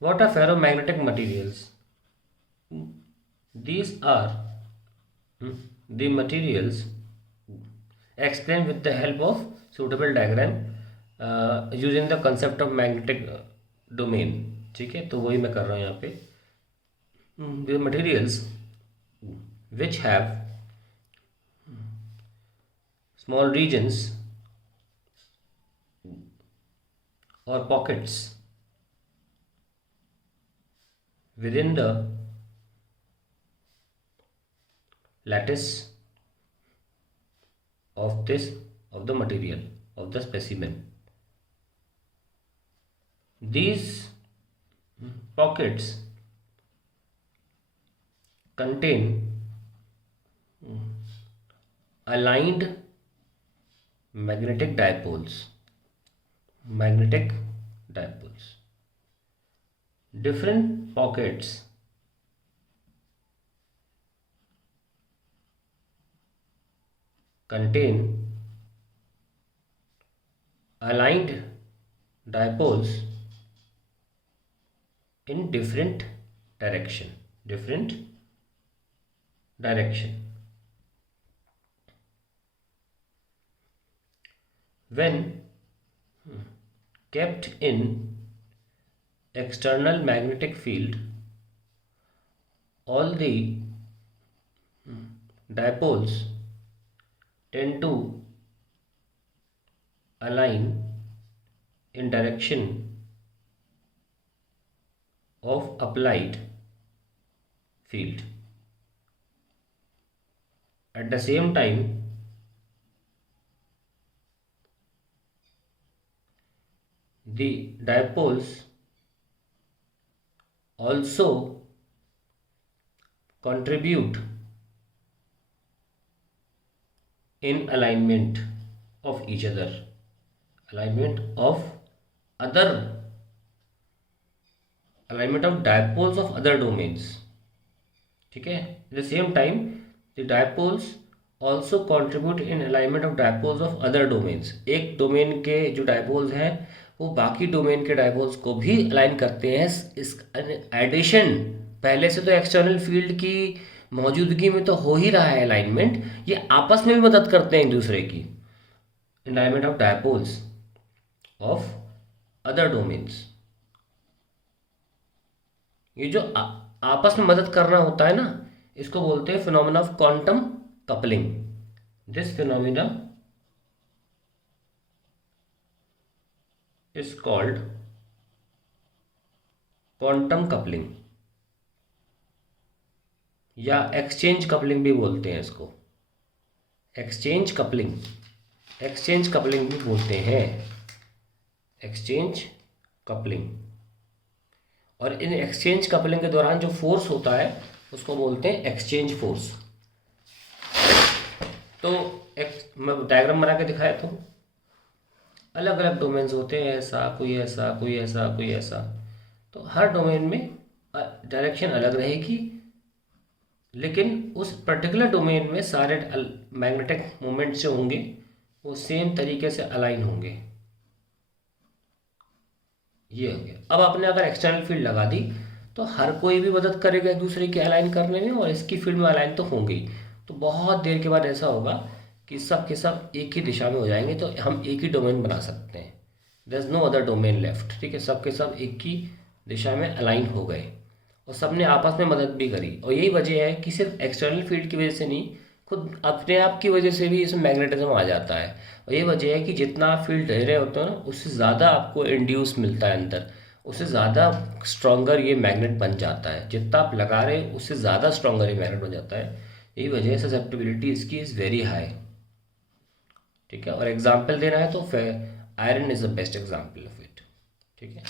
What are ferromagnetic materials? These are the materials explained with the help of suitable diagram using the concept of magnetic domain. ठीक है, तो वही मैं कर रहा हूँ यहाँ पे. The materials which have small regions or pockets within the lattice of the material of the specimen. These pockets contain aligned magnetic dipoles. Different pockets contain aligned dipoles in different direction. When kept in external magnetic field, all the dipoles tend to align in direction of applied field. At the same time, the dipoles also contribute in alignment of each other, alignment of dipoles of other domains. ठीक है. At the same time, the dipoles also contribute in alignment of dipoles of other domains. एक domain के जो dipoles हैं वो बाकी domain के dipoles को भी अलाइन करते हैं. इस एडिशन पहले से तो एक्सटर्नल फील्ड की मौजूदगी में तो हो ही रहा है अलाइनमेंट, ये आपस में भी मदद करते हैं एक दूसरे की. Alignment of dipoles of other domains. ये जो आपस में मदद करना होता है ना, इसको बोलते हैं phenomena of quantum coupling. This phenomena is called quantum coupling या एक्सचेंज कपलिंग भी बोलते हैं इसको. एक्सचेंज कपलिंग भी बोलते हैं. Exchange coupling. और इन एक्सचेंज कपलिंग के दौरान जो फोर्स होता है उसको बोलते हैं एक्सचेंज फोर्स. तो मैं डायग्राम बना के दिखाया तो अलग अलग डोमेन्स होते हैं, ऐसा कोई ऐसा कोई ऐसा कोई ऐसा. तो हर डोमेन में डायरेक्शन अलग रहेगी, लेकिन उस पर्टिकुलर डोमेन में सारे मैग्नेटिक मोमेंट्स जो होंगे वो सेम तरीके से अलाइन होंगे. ये हो गया. अब आपने अगर एक्सटर्नल फील्ड लगा दी तो हर कोई भी मदद करेगा एक दूसरे की अलाइन करने में, और इसकी फील्ड में अलाइन तो होंगे ही. तो बहुत देर के बाद ऐसा होगा कि सब के सब एक ही दिशा में हो जाएंगे, तो हम एक ही डोमेन बना सकते हैं. There is no other domain left. ठीक है, सब के सब एक ही दिशा में अलाइन हो गए और सब ने आपस में मदद भी करी. और यही वजह है कि सिर्फ एक्सटर्नल फील्ड की वजह से नहीं, खुद अपने आप की वजह से भी इसमें मैग्नेटिज्म आ जाता है. और ये वजह है कि जितना आप फील्ड दे रहे होते हो ना, उससे ज़्यादा आपको इंड्यूस मिलता है अंदर, उससे ज़्यादा स्ट्रॉन्गर ये मैग्नेट बन जाता है. जितना आप लगा रहे हैं उससे ज़्यादा स्ट्रॉन्गर ये मैग्नेट बन जाता है. यही वजह है ससेप्टिबिलिटी इसकी इज़ वेरी हाई. ठीक है. और एग्जाम्पल देना है तो iron is the best example of it. ठीक है.